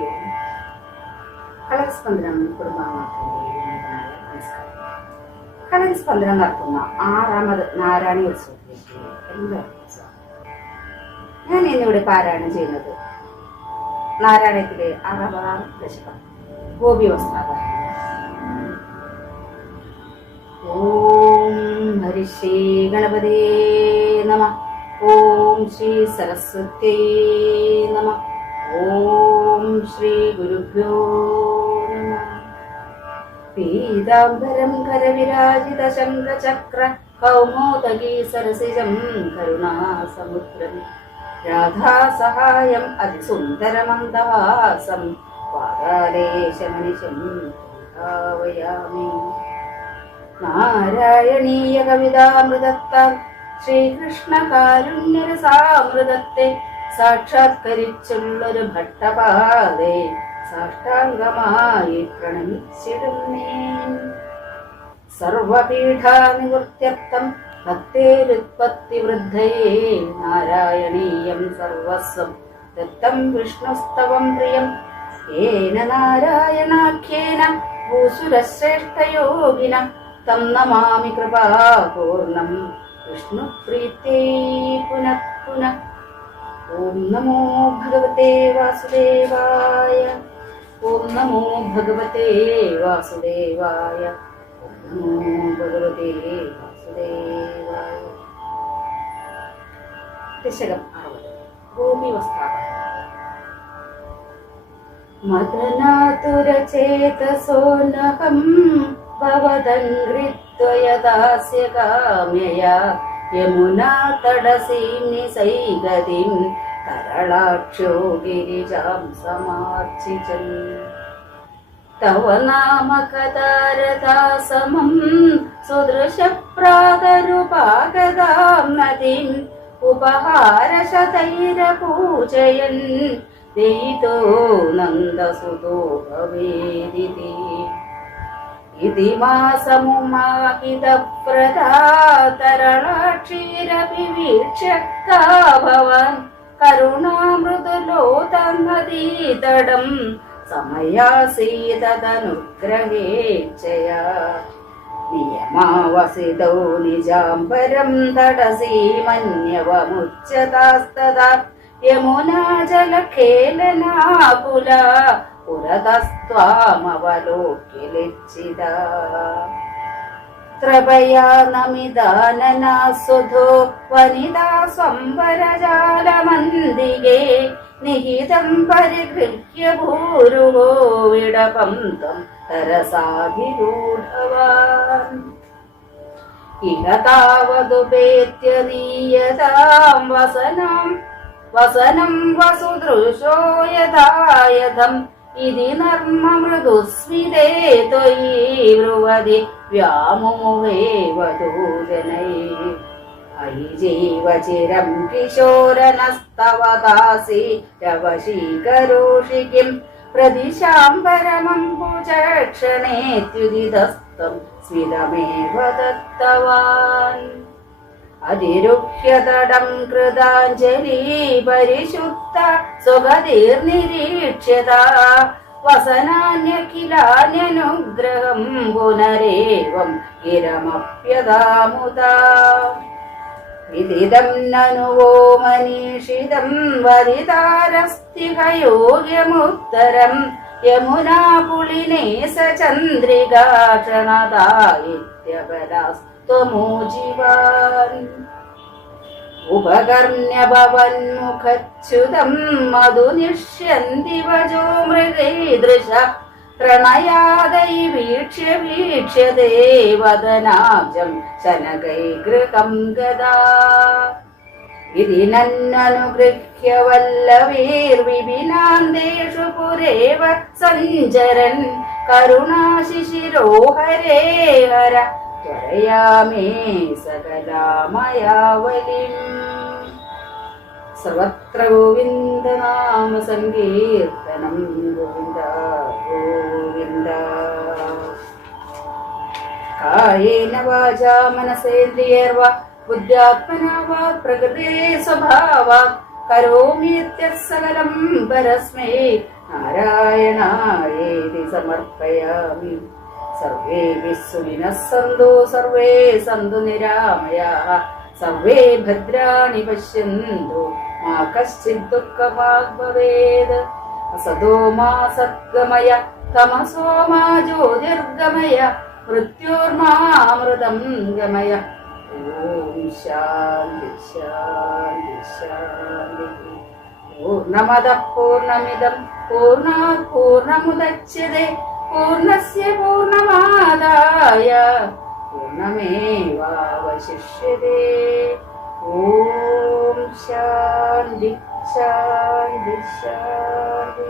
ഓം. കളരിസ്പന്ദനം കുടുംബാംഗങ്ങളുടെ നമസ്കാരം. കളരിസ്പന്ദനം നടത്തുന്ന 6ാമത് നാരായണി ഉത്സവത്തിലേക്ക് എല്ലാവർക്കും സ്വാഗതം. ഞാൻ ഇന്നിവിടെ പാരായണം ചെയ്യുന്നത് നാരായണത്തിലെ 6ാം ദശകം ഗോപി വസ്ത്രാപഹരണം. ഓം ഹരിശ്രീ ഗണപതേ നമഃ. ഓം ശ്രീ സരസ്വത്യൈ നമഃ. ഓം ശ്രീ ഗുരുഭ്യോ നമഃ. പീതാംബരം കരവിരാജിത ശംഖചക്ര കൗമോദഗീ സരസിജം കരുണാസമുദ്രം രാധാസഹായം അതിസുന്ദരമന്ദഹാസം വാരാലേശമനിശം ഭാവയാമി. നാരായണീയ കവിതാമൃതത്താൽ ശ്രീകൃഷ്ണ കാരുണ്യരസാമൃതത്തെ സാക്ഷാത്കരിച്ചുള്ളൊരു ഭട്ടപാദേ സാഷ്ടാംഗമായി പ്രണമിച്ചിടുന്നേ. സർവപീഠാനിവൃത്യർത്ഥം ഭക്തേരുത്പത്തിവൃദ്ധയേ നാരായണീയം സർവസ്വം ദത്തം വിഷ്ണുസ്തവം പ്രിയം ഏന നാരായണാഖ്യേന ഭൂസുരശ്രേഷ്ഠയോഗിന തം നമാമി കൃപാപൂർണം വിഷ്ണുപ്രീത്യൈ പുനഃ പുനഃ. ഓം നമോ ഭഗവതേ വാസുദേവായ. ഓം നമോ ഭഗവതേ വാസുദേവായ. ഓം നമോ ഭഗവതേ വാസുദേവായ. ദശകം 60 ഗോപി വസ്ത്രാപഹരണം. മദനാതുരചേതസോനഹം ഭവദംഘ്രിദ്വയദാസ്യ കാമ്യയാ യമുനാ തടസീം നിസൈഗതിം കരളാക്ഷോ ഗിരിജാം സമാർച്ചിചൻ. തവ നാമ കഥാരഥാസമം സുദൃശപ്രാതരുപാഗതാം നദീം ഉപഹാരശതൈരപൂജയൻ ദയിതോ നന്ദസുതോ ഭവേദിതി. ഇതി മാസമുമാഹിതപ്രദാതരളാക്ഷീരവിവീക്ഷ്യ ഭവാൻ കരുണാമൃദുലോതനദീതടം സമയാസീതനുഗ്രഹേച്ഛയാ. നിയമാവസിതൗ നിജാംബരം തടസീമന്യവമുച്യതാസ്തദാ യമുനാ ജലഖേലനാകുല പുരതസ്ത്വാമവലോക്യ ലജ്ജിതാ. ത്രപയാ നമിദാനനാസുധോ വനിതാ സ്വംവരജാലമന്ദികേ നിഹിതം പരിഗൃഹ്യ ഭൂരുവോ വിടപം ത്വം തരസാഭിരൂഢവാൻ. ഇഹ താവതുപേത്യ നീയതാം വസനം വസുദൃശോ യഥായഥം ഇതി നർമ്മ മൃദുസ്മിതേ ത്വയി ബ്രുവതി വ്യാമോഹേവതൂജനൈ. അയി ജീവചിരം കിശോരനസ്തവ ദാസി രവശീകരോഷി കിം പ്രതിശാംബരമംബുജക്ഷണേത്യുദിതസ്ത്വം സ്മിതമേവ ദത്തവാൻ. അതിരുഹ്യതടം കൃതാഞ്ജലി പരിശുദ്ധ സ്വഗതിർനിരീക്ഷ്യത വസനാന്യഖിലാന്യനുഗ്രഹം പുനരേവം ഗിരമപ്യതാമുദാ. വിദിതം നനുവോ മനീഷിതം വരിതാരസ്തിഹയോഗ്യമുത്തരം യമുനാ പുളിനേസ ചന്ദ്രികാക്ഷണദായിത്യബലാസ്ത്വമോജിവാൻ. ഉപകർണ്യഭവന്മുഖച്യുതം മധുനിഷ്യന്തി വജോ മൃഗൈദൃശ പ്രണയാദൈ വീക്ഷ്യ വീക്ഷ്യതേ വദനാബ്ജം ശനകൈഗൃഹം ഗദാ. ഇതി നന്നനുഗൃഹ്യ വല്ലവീർവിപിനാന്തേഷു പുരേവ സഞ്ചരൻ കരുണാശിശിരോഹരേ ഹര ത്വരയാമേ സകലാമയാവലിം. സർവത്ര ഗോവിന്ദനാമ സങ്കീർത്തനം. ഗോവിന്ദ ഗോവിന്ദ. കായേന വാചാ മനസേന്ദ്രിയർവാ ബുദ്ധ്യാത്മനാ വാ പ്രകൃതേ സ്വഭാവാത് കരോമി യത്സകലം പരസ്മൈ നാരായണായേതി സമർപ്പയാമി. സർവേഭിः സുഖിനः സന്തു സർവേ സന്തു നിരാമയാः സർവേ ഭദ്രാണി പശ്യन्तു മാ കശ്ചിത് ദുഃഖഭാഗ് ഭവേത്. അസതോ മാ സദ്ഗമയ തമസോ മാ ജ്യോതിർഗമയ മൃത്യോർമാമൃതം ഗമയ. ഓം ശാന്തി ശാന്തി ശാന്തി. പൂർണ്ണമദഃ പൂർണ്ണമിദം പൂർണ്ണാത് പൂർണ്ണമുദച്യത്തെ പൂർണ്ണസ്യ പൂർണ്ണമാദായ പൂർണ്ണമേവാവശിഷ്യത്തെ. ഓം ശാന്തി ശാന്തി ശാന്തി.